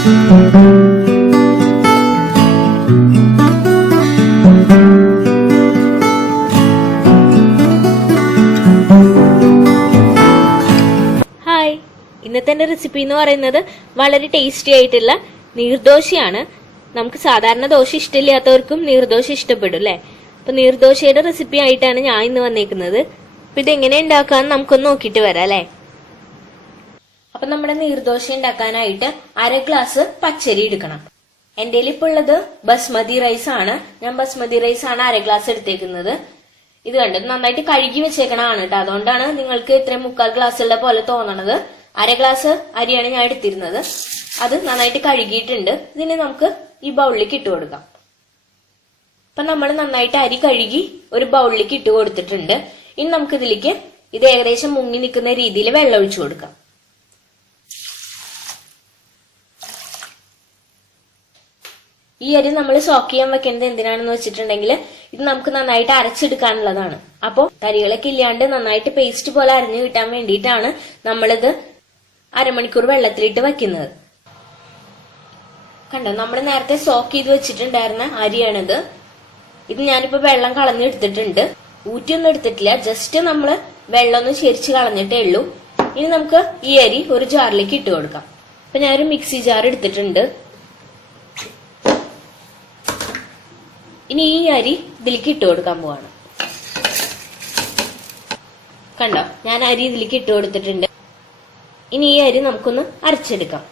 Hi, ഇന്നത്തെ എന്റെ recipe എന്ന് പറയുന്നത് വളരെ ടേസ്റ്റി ആയിട്ടുള്ള നീർദോശയാണ്. നമുക്ക് സാധാരണ ദോശ ഇഷ്ടമില്ലാത്തവർക്കും നീർദോശ ഇഷ്ടപ്പെടും അല്ലെ. അപ്പൊ നീർദോശയുടെ റെസിപ്പി ആയിട്ടാണ് ഞാൻ ഇന്ന് വന്നേക്കുന്നത്. അപ്പൊ ഇതെങ്ങനെ ഉണ്ടാക്കാന്ന് നമുക്കൊന്ന് നോക്കിയിട്ട് വരാം അല്ലെ. അപ്പൊ നമ്മുടെ നീർദോശ ഉണ്ടാക്കാനായിട്ട് 1/2 ഗ്ലാസ് പച്ചരി എടുക്കണം. എന്റെ ഇപ്പൊ ഉള്ളത് ബസ്മതി റൈസ് ആണ്. ഞാൻ ബസ്മതി റൈസ് ആണ് 1/2 ഗ്ലാസ് എടുത്തേക്കുന്നത്. ഇത് കണ്ടത് നന്നായിട്ട് കഴുകി വെച്ചേക്കണതാണ് കേട്ടോ. അതുകൊണ്ടാണ് നിങ്ങൾക്ക് ഇത്രയും 3/4 ഗ്ലാസ് ഉള്ള പോലെ തോന്നണത്. 1/2 ഗ്ലാസ് അരിയാണ് ഞാൻ എടുത്തിരുന്നത്. അത് നന്നായിട്ട് കഴുകിയിട്ടുണ്ട്. ഇതിനെ നമുക്ക് ഈ ബൗളിലേക്ക് ഇട്ട് കൊടുക്കാം. അപ്പൊ നമ്മൾ നന്നായിട്ട് അരി കഴുകി ഒരു ബൗളിലേക്ക് ഇട്ട് കൊടുത്തിട്ടുണ്ട്. ഇനി നമുക്ക് ഇതിലേക്ക് ഇത് ഏകദേശം മുങ്ങി നിൽക്കുന്ന രീതിയിൽ വെള്ളം ഒഴിച്ചു കൊടുക്കാം. ഈ അരി നമ്മൾ സോക്ക് ചെയ്യാൻ വെക്കുന്നത് എന്തിനാണെന്ന് വെച്ചിട്ടുണ്ടെങ്കിൽ ഇത് നമുക്ക് നന്നായിട്ട് അരച്ചെടുക്കാനുള്ളതാണ്. അപ്പോൾ തരികളൊക്കെ ഇല്ലാണ്ട് നന്നായിട്ട് പേസ്റ്റ് പോലെ അരഞ്ഞു കിട്ടാൻ വേണ്ടിയിട്ടാണ് നമ്മളിത് 1/2 മണിക്കൂർ വെള്ളത്തിലിട്ട് വെക്കുന്നത്. കണ്ടോ, നമ്മൾ നേരത്തെ സോക്ക് ചെയ്ത് വെച്ചിട്ടുണ്ടായിരുന്ന അരിയാണിത്. ഇത് ഞാനിപ്പോ വെള്ളം കളഞ്ഞെടുത്തിട്ടുണ്ട്. ഊറ്റിയൊന്നും എടുത്തിട്ടില്ല, ജസ്റ്റ് നമ്മള് വെള്ളം ഒന്ന് ശരിച്ച് കളഞ്ഞിട്ടേ ഉള്ളൂ. ഇനി നമുക്ക് ഈ അരി ഒരു ജാറിലേക്ക് ഇട്ട് കൊടുക്കാം. അപ്പൊ ഞാനൊരു മിക്സി ജാർ എടുത്തിട്ടുണ്ട്. ഇനി ഈ അരി ഇതിലേക്ക് ഇട്ട് കൊടുക്കാൻ പോവാണ്. കണ്ടോ, ഞാൻ അരി ഇതിലേക്ക് ഇട്ട് കൊടുത്തിട്ടുണ്ട്. ഇനി ഈ അരി നമുക്കൊന്ന് അരച്ചെടുക്കാം.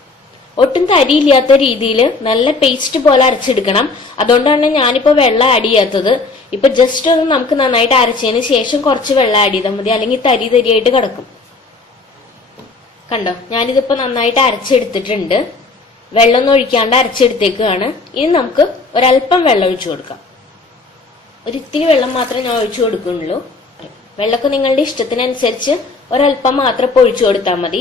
ഒട്ടും തരിയില്ലാത്ത രീതിയിൽ നല്ല പേസ്റ്റ് പോലെ അരച്ചെടുക്കണം. അതുകൊണ്ടാണ് ഞാനിപ്പോ വെള്ളം ആഡ് ചെയ്യാത്തത്. ഇപ്പൊ ജസ്റ്റ് ഒന്ന് നമുക്ക് നന്നായിട്ട് അരച്ചതിന് ശേഷം കുറച്ച് വെള്ളം ആഡ് ചെയ്താൽ മതി, അല്ലെങ്കിൽ തരി തരിയായിട്ട് കിടക്കും. കണ്ടോ, ഞാനിതിപ്പോ നന്നായിട്ട് അരച്ചെടുത്തിട്ടുണ്ട്. വെള്ളമൊന്നും ഒഴിക്കാണ്ട് അരച്ചെടുത്തേക്കാണ്. ഇനി നമുക്ക് ഒരല്പം വെള്ളം ഒഴിച്ചു കൊടുക്കാം. ഒരിത്തിരി വെള്ളം മാത്രമേ ഞാൻ ഒഴിച്ചു കൊടുക്കുന്നുള്ളൂ. വെള്ളമൊക്കെ നിങ്ങളുടെ ഇഷ്ടത്തിനനുസരിച്ച് ഒരല്പം മാത്രം ഇപ്പൊ ഒഴിച്ചു കൊടുത്താൽ മതി.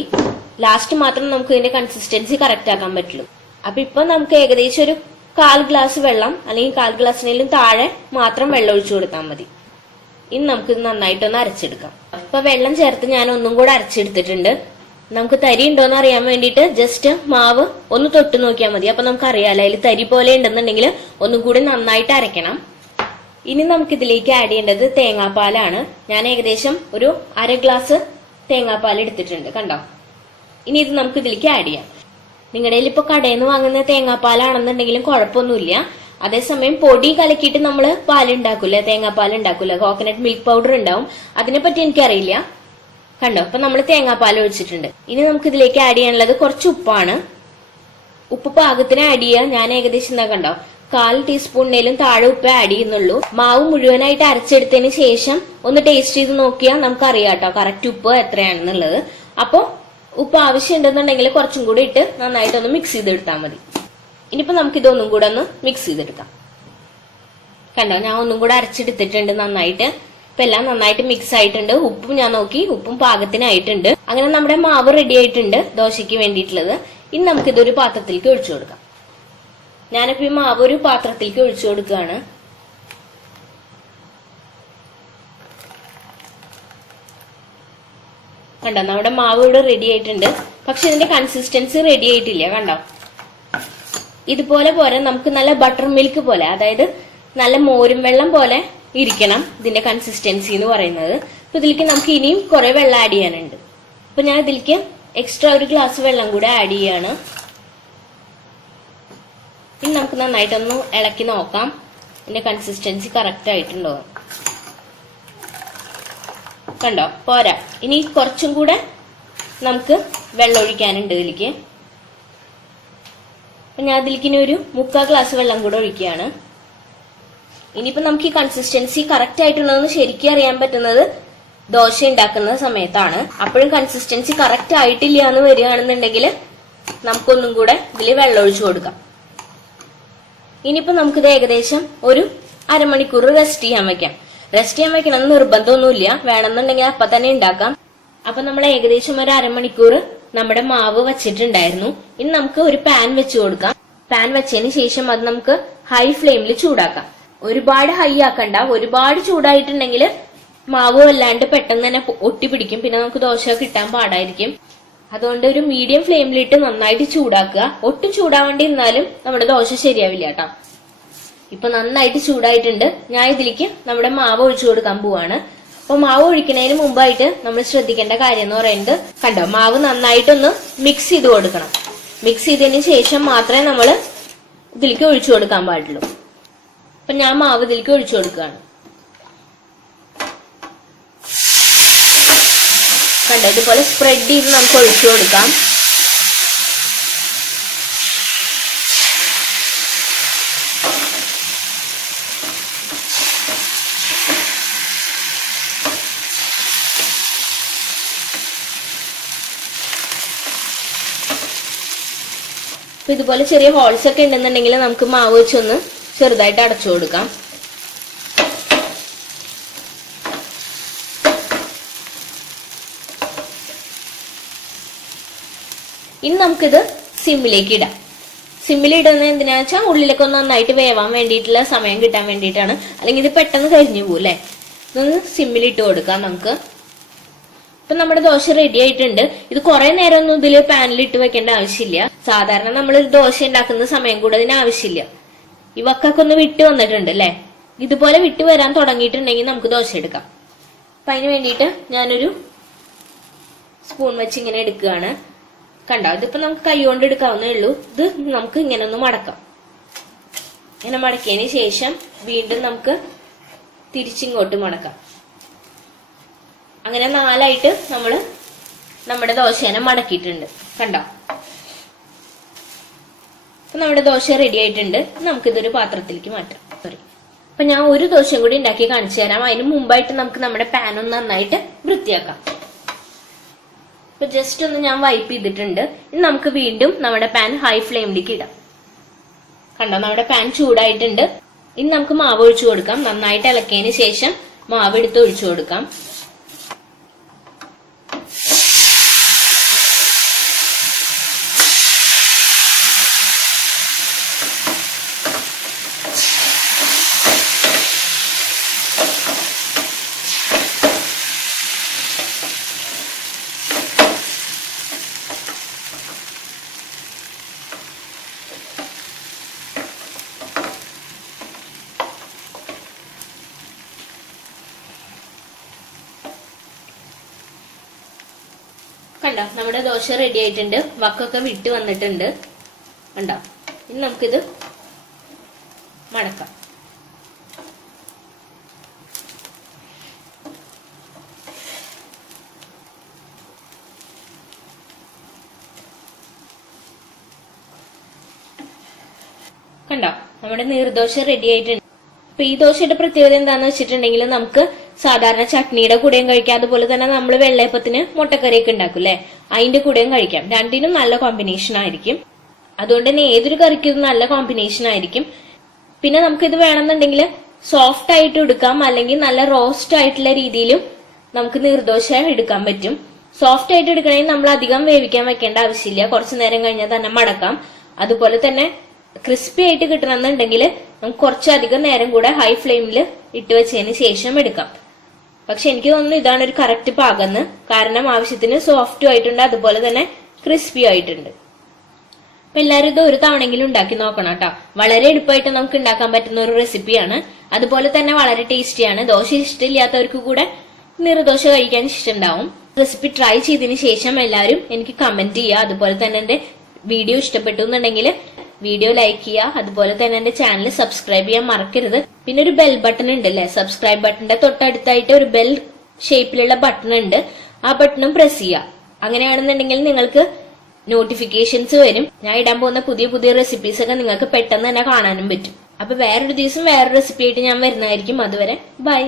ലാസ്റ്റ് മാത്രം നമുക്ക് ഇതിന്റെ കൺസിസ്റ്റൻസി കറക്റ്റ് ആക്കാൻ പറ്റുള്ളൂ. അപ്പൊ ഇപ്പൊ നമുക്ക് ഏകദേശം ഒരു 1/4 ഗ്ലാസ് വെള്ളം അല്ലെങ്കിൽ 1/4 ഗ്ലാസ്സിനും താഴെ മാത്രം വെള്ളം ഒഴിച്ചു കൊടുത്താൽ മതി. ഇനി നമുക്ക് ഇത് നന്നായിട്ടൊന്ന് അരച്ചെടുക്കാം. അപ്പൊ വെള്ളം ചേർത്ത് ഞാൻ ഒന്നും കൂടെ അരച്ചെടുത്തിട്ടുണ്ട്. നമുക്ക് തരി ഉണ്ടോന്ന് അറിയാൻ വേണ്ടിയിട്ട് ജസ്റ്റ് മാവ് ഒന്ന് തൊട്ട് നോക്കിയാൽ മതി. അപ്പൊ നമുക്ക് അറിയാലോ അതിൽ തരി പോലെ ഉണ്ടെന്നുണ്ടെങ്കിൽ ഒന്നും കൂടി നന്നായിട്ട് അരയ്ക്കണം. ഇനി നമുക്ക് ഇതിലേക്ക് ആഡ് ചെയ്യേണ്ടത് തേങ്ങാപ്പാലാണ്. ഞാൻ ഏകദേശം ഒരു 1/2 ഗ്ലാസ് തേങ്ങാപ്പാൽ എടുത്തിട്ടുണ്ട്. കണ്ടോ, ഇനി ഇത് നമുക്ക് ഇതിലേക്ക് ആഡ് ചെയ്യാം. നിങ്ങളുടെ കയ്യിൽ ഇപ്പൊ കടയിൽ നിന്ന് വാങ്ങുന്ന തേങ്ങാപ്പാലാണെന്നുണ്ടെങ്കിലും കുഴപ്പമൊന്നുമില്ല. അതേസമയം പൊടി കലക്കിയിട്ട് നമ്മള് പാലുണ്ടാക്കൂല, തേങ്ങാപ്പാൽ ഉണ്ടാക്കൂല, കോക്കനട്ട് മിൽക്ക് പൗഡർ ഉണ്ടാവും. അതിനെപ്പറ്റി എനിക്കറിയില്ല. കണ്ടോ, അപ്പൊ നമ്മൾ തേങ്ങാപ്പാൽ ഒഴിച്ചിട്ടുണ്ട്. ഇനി നമുക്ക് ഇതിലേക്ക് ആഡ് ചെയ്യാനുള്ളത് കുറച്ച് ഉപ്പാണ്. ഉപ്പ് പാകത്തിന് ആഡ് ചെയ്യുക. ഞാൻ ഏകദേശം എന്താ കണ്ടോ 1/4 ടീസ്പൂണിലും താഴെ ഉപ്പ് ആഡ് ചെയ്യുന്നുള്ളൂ. മാവ് മുഴുവനായിട്ട് അരച്ചെടുത്തതിന് ശേഷം ഒന്ന് ടേസ്റ്റ് ചെയ്ത് നോക്കിയാൽ നമുക്ക് അറിയാം കേട്ടോ കറക്റ്റ് ഉപ്പ് എത്രയാണെന്നുള്ളത്. അപ്പൊ ഉപ്പ് ആവശ്യമുണ്ടെന്നുണ്ടെങ്കിൽ കുറച്ചും കൂടി ഇട്ട് നന്നായിട്ടൊന്ന് മിക്സ് ചെയ്തെടുത്താൽ മതി. ഇനിയിപ്പോ നമുക്ക് ഇതൊന്നും കൂടെ ഒന്ന് മിക്സ് ചെയ്തെടുക്കാം. കണ്ടോ, ഞാൻ ഒന്നും കൂടെ അരച്ചെടുത്തിട്ടുണ്ട് നന്നായിട്ട്. ഇപ്പൊ എല്ലാം നന്നായിട്ട് മിക്സ് ആയിട്ടുണ്ട്. ഉപ്പും ഞാൻ നോക്കി, ഉപ്പും പാകത്തിനായിട്ടുണ്ട്. അങ്ങനെ നമ്മുടെ മാവ് റെഡി ആയിട്ടുണ്ട് ദോശയ്ക്ക് വേണ്ടിയിട്ടുള്ളത്. ഇനി നമുക്ക് ഇതൊരു പാത്രത്തിലേക്ക് ഒഴിച്ചു കൊടുക്കാം. ഞാനിപ്പോ ഈ മാവ് ഒരു പാത്രത്തിലേക്ക് ഒഴിച്ചു കൊടുക്കുകയാണ്. കണ്ടോ, നമ്മുടെ മാവ് ഇവിടെ റെഡി ആയിട്ടുണ്ട്. പക്ഷെ ഇതിന്റെ കൺസിസ്റ്റൻസി റെഡി ആയിട്ടില്ല. കണ്ടോ, ഇതുപോലെ പോരെ നമുക്ക് നല്ല ബട്ടർ മിൽക്ക് പോലെ, അതായത് നല്ല മോരും വെള്ളം പോലെ ഇരിക്കണം ഇതിന്റെ കൺസിസ്റ്റൻസി എന്ന് പറയുന്നത്. അപ്പൊ ഇതിലേക്ക് നമുക്ക് ഇനിയും കുറെ വെള്ളം ആഡ് ചെയ്യാനുണ്ട്. അപ്പൊ ഞാൻ ഇതിലേക്ക് എക്സ്ട്രാ ഒരു ഗ്ലാസ് വെള്ളം കൂടെ ആഡ് ചെയ്യാണ്. ഇനി നമുക്ക് നന്നായിട്ടൊന്ന് ഇളക്കി നോക്കാം ഇതിന്റെ കൺസിസ്റ്റൻസി കറക്റ്റ് ആയിട്ടുണ്ടോ. കണ്ടോ, പോരാ. ഇനി കുറച്ചും കൂടെ നമുക്ക് വെള്ളം ഒഴിക്കാനുണ്ട് ഇതിലേക്ക്. അപ്പൊ ഞാൻ അതിലേക്ക് ഇനി ഒരു 3/4 ഗ്ലാസ് വെള്ളം കൂടെ ഒഴിക്കുകയാണ്. ഇനിയിപ്പോ നമുക്ക് ഈ കൺസിസ്റ്റൻസി കറക്റ്റ് ആയിട്ടുണ്ടോന്ന് ശരിക്കും അറിയാൻ പറ്റുന്നത് ദോശ ഉണ്ടാക്കുന്ന സമയത്താണ്. അപ്പോഴും കൺസിസ്റ്റൻസി കറക്റ്റ് ആയിട്ടില്ല എന്ന് വരികയാണെന്നുണ്ടെങ്കിൽ നമുക്കൊന്നും കൂടെ ഇതിൽ വെള്ളം ഒഴിച്ചു കൊടുക്കാം. ഇനിയിപ്പോ നമുക്കിത് ഏകദേശം ഒരു 1/2 മണിക്കൂർ റെസ്റ്റ് ചെയ്യാൻ വെക്കാം. റെസ്റ്റ് ചെയ്യാൻ വെക്കണമെന്ന് നിർബന്ധമൊന്നുമില്ല, വേണമെന്നുണ്ടെങ്കിൽ അപ്പൊ തന്നെ ഉണ്ടാക്കാം. അപ്പൊ നമ്മൾ ഏകദേശം ഒരു 1/2 മണിക്കൂർ നമ്മുടെ മാവ് വെച്ചിട്ടുണ്ടായിരുന്നു. ഇനി നമുക്ക് ഒരു പാൻ വെച്ച് കൊടുക്കാം. പാൻ വെച്ചതിന് ശേഷം അത് നമുക്ക് ഹൈ ഫ്ലെയിമിൽ ചൂടാക്കാം. ഒരുപാട് ഹൈ ആക്കണ്ട. ഒരുപാട് ചൂടായിട്ടുണ്ടെങ്കിൽ മാവ് വല്ലാണ്ട് പെട്ടെന്ന് തന്നെ ഒട്ടിപ്പിടിക്കും. പിന്നെ നമുക്ക് ദോശ കിട്ടാൻ പാടായിരിക്കും. അതുകൊണ്ട് ഒരു മീഡിയം ഫ്ലെയിമിലിട്ട് നന്നായിട്ട് ചൂടാക്കുക. ഒട്ടും ചൂടാവേണ്ടിരുന്നാലും നമ്മുടെ ദോശ ശരിയാവില്ല കേട്ടോ. ഇപ്പൊ നന്നായിട്ട് ചൂടായിട്ടുണ്ട്. ഞാൻ ഇതിലേക്ക് നമ്മുടെ മാവ് ഒഴിച്ചു കൊടുക്കാൻ പോവാണ്. അപ്പൊ മാവ് ഒഴിക്കുന്നതിന് മുമ്പായിട്ട് നമ്മൾ ശ്രദ്ധിക്കേണ്ട കാര്യം എന്ന് പറയുന്നത്, കണ്ടോ, മാവ് നന്നായിട്ടൊന്ന് മിക്സ് ചെയ്ത് കൊടുക്കണം. മിക്സ് ചെയ്തതിന് ശേഷം മാത്രമേ നമ്മൾ ഇതിലേക്ക് ഒഴിച്ചു കൊടുക്കാൻ പാടുള്ളൂ. അപ്പൊ ഞാൻ മാവ് ഇതിലേക്ക് ഒഴിച്ചു കൊടുക്കുകയാണ്. കണ്ടോ, ഇതുപോലെ സ്പ്രെഡ് ചെയ്ത് നമുക്ക് ഒഴിച്ചു കൊടുക്കാം. അപ്പൊ ഇതുപോലെ ചെറിയ ഹോൾസ് ഒക്കെ ഉണ്ടെന്നുണ്ടെങ്കിൽ നമുക്ക് മാവ് വെച്ചൊന്ന് ചെറുതായിട്ട് അടച്ചു കൊടുക്കാം. ഇനി നമുക്കിത് സിമ്മിലേക്ക് ഇടാം. സിമ്മിൽ ഇടുന്നത് എന്തിനാ വെച്ചാൽ ഉള്ളിലൊക്കെ ഒന്ന് നന്നായിട്ട് വേവാൻ വേണ്ടിയിട്ടുള്ള സമയം കിട്ടാൻ വേണ്ടിയിട്ടാണ്. അല്ലെങ്കിൽ ഇത് പെട്ടെന്ന് കരിഞ്ഞു പോകും അല്ലെ. ഇതൊന്ന് സിമ്മിൽ ഇട്ട് കൊടുക്കാം നമുക്ക്. ഇപ്പൊ നമ്മുടെ ദോശ റെഡി ആയിട്ടുണ്ട്. ഇത് കുറെ നേരം ഒന്നും ഇതില് പാനിൽ ഇട്ട് വെക്കേണ്ട ആവശ്യമില്ല. സാധാരണ നമ്മൾ ഒരു ദോശ ഉണ്ടാക്കുന്ന സമയം കൂടെ അതിന് ആവശ്യമില്ല. ഈ വക്കൊക്കെ ഒന്ന് വിട്ട് വന്നിട്ടുണ്ട് അല്ലെ. ഇതുപോലെ വിട്ട് വരാൻ തുടങ്ങിയിട്ടുണ്ടെങ്കിൽ നമുക്ക് ദോശ എടുക്കാം. അപ്പൊ അതിന് വേണ്ടിയിട്ട് ഞാനൊരു സ്പൂൺ വെച്ച് ഇങ്ങനെ എടുക്കുകയാണ്. കണ്ടോ, ഇതിപ്പോ നമുക്ക് കൈ കൊണ്ട് എടുക്കാവുന്നേ ഉള്ളൂ. ഇത് നമുക്ക് ഇങ്ങനെ ഒന്ന് മടക്കാം. ഇങ്ങനെ മടക്കിയതിന് ശേഷം വീണ്ടും നമുക്ക് തിരിച്ചിങ്ങോട്ട് മടക്കാം. അങ്ങനെ 4ആയിട്ട് നമ്മള് നമ്മുടെ ദോശേനെ മടക്കിയിട്ടുണ്ട്. കണ്ടോ, അപ്പൊ നമ്മുടെ ദോശ റെഡി ആയിട്ടുണ്ട്. നമുക്കിതൊരു പാത്രത്തിലേക്ക് മാറ്റാം. സോറി, അപ്പൊ ഞാൻ ഒരു ദോശയും കൂടി ഉണ്ടാക്കി കാണിച്ചു തരാം. അതിന് മുമ്പായിട്ട് നമുക്ക് നമ്മുടെ പാൻ ഒന്ന് നന്നായിട്ട് വൃത്തിയാക്കാം. ഇപ്പൊ ജസ്റ്റ് ഒന്ന് ഞാൻ വൈപ്പ് ചെയ്തിട്ടുണ്ട്. ഇനി നമുക്ക് വീണ്ടും നമ്മുടെ പാൻ ഹൈ ഫ്ലെയിമിലേക്ക് ഇടാം. കണ്ടോ, നമ്മുടെ പാൻ ചൂടായിട്ടുണ്ട്. ഇനി നമുക്ക് മാവ് ഒഴിച്ചു കൊടുക്കാം. നന്നായിട്ട് ഇളക്കിയതിന് ശേഷം മാവ് എടുത്ത് ഒഴിച്ചു കൊടുക്കാം. കണ്ടോ, നമ്മുടെ ദോശ റെഡി ആയിട്ടുണ്ട്. വക്കൊക്കെ വിട്ട് വന്നിട്ടുണ്ട്. കണ്ടോ, ഇനി നമുക്കിത് മടക്കാം. കണ്ടോ, നമ്മുടെ നീർദോശ റെഡി ആയിട്ടുണ്ട്. അപ്പൊ ഈ ദോശയുടെ പ്രത്യേകത എന്താന്ന് വെച്ചിട്ടുണ്ടെങ്കിൽ നമുക്ക് സാധാരണ ചട്നിയുടെ കൂടെയും കഴിക്കാം. അതുപോലെ തന്നെ നമ്മൾ വെള്ളയപ്പത്തിന് മുട്ടക്കറിയൊക്കെ ഉണ്ടാക്കും അല്ലെ, അതിന്റെ കൂടെയും കഴിക്കാം. രണ്ടിനും നല്ല കോമ്പിനേഷൻ ആയിരിക്കും. അതുകൊണ്ട് തന്നെ ഏതൊരു കറിക്കും നല്ല കോമ്പിനേഷൻ ആയിരിക്കും. പിന്നെ നമുക്കിത് വേണമെന്നുണ്ടെങ്കിൽ സോഫ്റ്റ് ആയിട്ട് എടുക്കാം, അല്ലെങ്കിൽ നല്ല റോസ്റ്റ് ആയിട്ടുള്ള രീതിയിലും നമുക്ക് നീർദോശ എടുക്കാൻ പറ്റും. സോഫ്റ്റ് ആയിട്ട് എടുക്കണമെങ്കിൽ നമ്മൾ അധികം വേവിക്കാൻ വെക്കേണ്ട ആവശ്യമില്ല. കുറച്ചു നേരം കഴിഞ്ഞാൽ തന്നെ മടക്കാം. അതുപോലെ തന്നെ ക്രിസ്പി ആയിട്ട് കിട്ടണമെന്നുണ്ടെങ്കിൽ നമുക്ക് കുറച്ചധികം നേരം കൂടെ ഹൈ ഫ്ലെയിമിൽ ഇട്ട് വെച്ചതിന് ശേഷം എടുക്കാം. പക്ഷെ എനിക്ക് തോന്നുന്നു ഇതാണ് ഒരു കറക്റ്റ് പാകന്ന്. കാരണം ആവശ്യത്തിന് സോഫ്റ്റും ആയിട്ടുണ്ട്, അതുപോലെ തന്നെ ക്രിസ്പി ആയിട്ടുണ്ട്. അപ്പൊ എല്ലാവരും ഇത് ഒരു തവണെങ്കിലും ഉണ്ടാക്കി നോക്കണം കേട്ടോ. വളരെ എളുപ്പമായിട്ട് നമുക്ക് ഉണ്ടാക്കാൻ പറ്റുന്ന ഒരു റെസിപ്പിയാണ്. അതുപോലെ തന്നെ വളരെ ടേസ്റ്റിയാണ്. ദോശ ഇഷ്ടമില്ലാത്തവർക്ക് കൂടെ നീർദോശ കഴിക്കാൻ ഇഷ്ടമുണ്ടാവും. റെസിപ്പി ട്രൈ ചെയ്തതിന് ശേഷം എല്ലാവരും എനിക്ക് കമന്റ് ചെയ്യുക. അതുപോലെ തന്നെ എന്റെ വീഡിയോ ഇഷ്ടപ്പെട്ടു എന്നുണ്ടെങ്കിൽ വീഡിയോ ലൈക്ക് ചെയ്യുക. അതുപോലെ തന്നെ എന്റെ ചാനൽ സബ്സ്ക്രൈബ് ചെയ്യാൻ മറക്കരുത്. പിന്നെ ഒരു ബെൽ ബട്ടൺ ഉണ്ട് അല്ലെ, സബ്സ്ക്രൈബ് ബട്ടന്റെ തൊട്ടടുത്തായിട്ട് ഒരു ബെൽ ഷേപ്പിലുള്ള ബട്ടൺ ഉണ്ട്. ആ ബട്ടണും പ്രസ് ചെയ്യുക. അങ്ങനെയാണെന്നുണ്ടെങ്കിൽ നിങ്ങൾക്ക് നോട്ടിഫിക്കേഷൻസ് വരും. ഞാൻ ഇടാൻ പോകുന്ന പുതിയ പുതിയ റെസിപ്പീസ് ഒക്കെ നിങ്ങൾക്ക് പെട്ടെന്ന് തന്നെ കാണാനും പറ്റും. അപ്പൊ വേറൊരു ദിവസം വേറൊരു റെസിപ്പി ആയിട്ട് ഞാൻ വരുന്നതായിരിക്കും. അതുവരെ ബൈ.